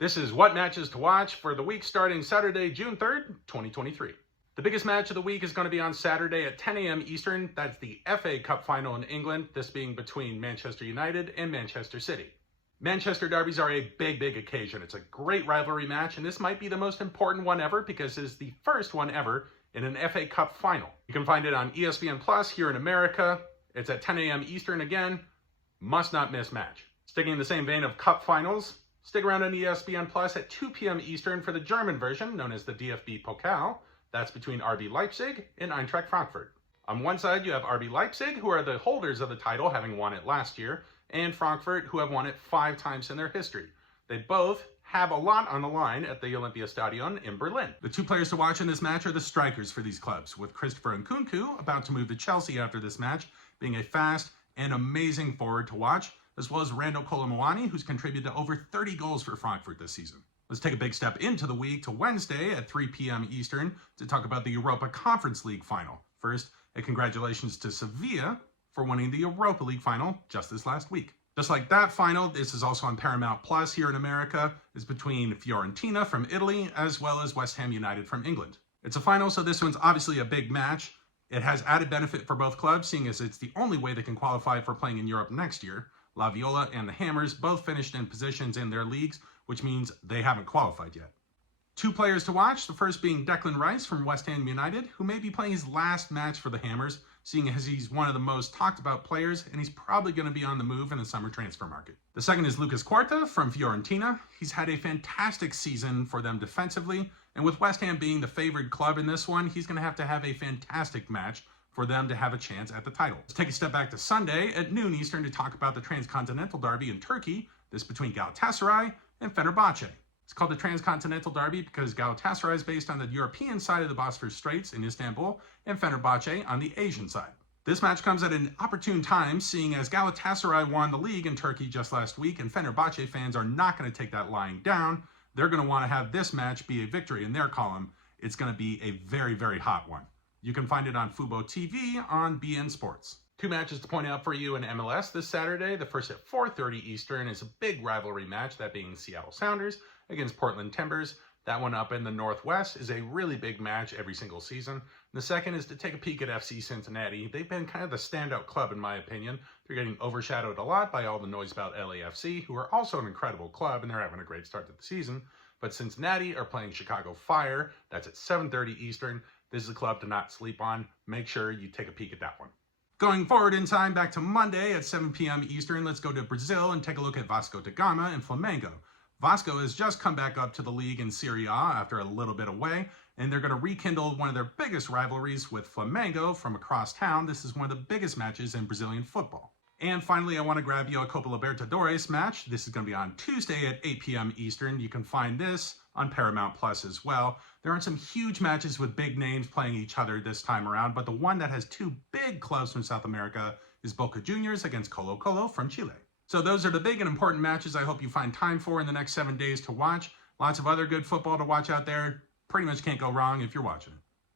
This is what matches to watch for the week starting Saturday, June 3rd, 2023. The biggest match of the week is going to be on Saturday at 10 a.m. Eastern. That's the FA Cup final in England, this being between Manchester United and Manchester City. Manchester derbies are a big occasion. It's a great rivalry match, and this might be the most important one ever because it is the first one ever in an FA Cup final. You can find it on ESPN Plus here in America. It's at 10 a.m. Eastern again. Must not miss match. Sticking in the same vein of cup finals, stick around on ESPN Plus at 2 p.m. Eastern for the German version, known as the DFB Pokal. That's between RB Leipzig and Eintracht Frankfurt. On one side, you have RB Leipzig, who are the holders of the title, having won it last year, and Frankfurt, who have won it 5 times in their history. They both have a lot on the line at the Olympiastadion in Berlin. The 2 players to watch in this match are the strikers for these clubs, with Christopher Nkunku, about to move to Chelsea after this match, being a fast and amazing forward to watch, as well as Randal Kolo Muani, who's contributed to over 30 goals for Frankfurt this season. Let's take a big step into the week to Wednesday at 3 p.m. Eastern to talk about the Europa Conference League final. First, a congratulations to Sevilla for winning the Europa League final just this last week. Just like that final, this is also on Paramount Plus here in America. It's between Fiorentina from Italy as well as West Ham United from England. It's a final, so this one's obviously a big match. It has added benefit for both clubs, seeing as it's the only way they can qualify for playing in Europe next year. La Viola and the Hammers both finished in positions in their leagues, which means they haven't qualified yet. 2 players to watch, the first being Declan Rice from West Ham United, who may be playing his last match for the Hammers, seeing as he's one of the most talked about players, and he's probably going to be on the move in the summer transfer market. The second is Lucas Quarta from Fiorentina. He's had a fantastic season for them defensively, and with West Ham being the favored club in this one, he's going to have a fantastic match for them to have a chance at the title. Let's take a step back to Sunday at noon Eastern to talk about the Transcontinental Derby in Turkey, this between Galatasaray and Fenerbahce. It's called the Transcontinental Derby because Galatasaray is based on the European side of the Bosphorus Straits in Istanbul and Fenerbahce on the Asian side. This match comes at an opportune time, seeing as Galatasaray won the league in Turkey just last week, and Fenerbahce fans are not going to take that lying down. They're going to want to have this match be a victory in their column. It's going to be a very hot one. You can find it on Fubo TV on BN Sports. 2 matches to point out for you in MLS this Saturday. The first at 4:30 Eastern is a big rivalry match, that being Seattle Sounders against Portland Timbers. That one up in the Northwest is a really big match every single season. And the second is to take a peek at FC Cincinnati. They've been kind of the standout club in my opinion. They're getting overshadowed a lot by all the noise about LAFC, who are also an incredible club and they're having a great start to the season. But Cincinnati are playing Chicago Fire. That's at 7:30 Eastern. This is a club to not sleep on. Make sure you take a peek at that one. Going forward in time back to Monday at 7 p.m. Eastern, let's go to Brazil and take a look at Vasco da Gama and Flamengo. Vasco has just come back up to the league in Série A after a little bit away, and they're going to rekindle one of their biggest rivalries with Flamengo from across town. This is one of the biggest matches in Brazilian football. And finally, I want to grab you a Copa Libertadores match. This is going to be on Tuesday at 8 p.m. Eastern. You can find this on Paramount Plus as well. There aren't some huge matches with big names playing each other this time around, but the one that has 2 big clubs from South America is Boca Juniors against Colo-Colo from Chile. So those are the big and important matches I hope you find time for in the next 7 days to watch. Lots of other good football to watch out there. Pretty much can't go wrong if you're watching it.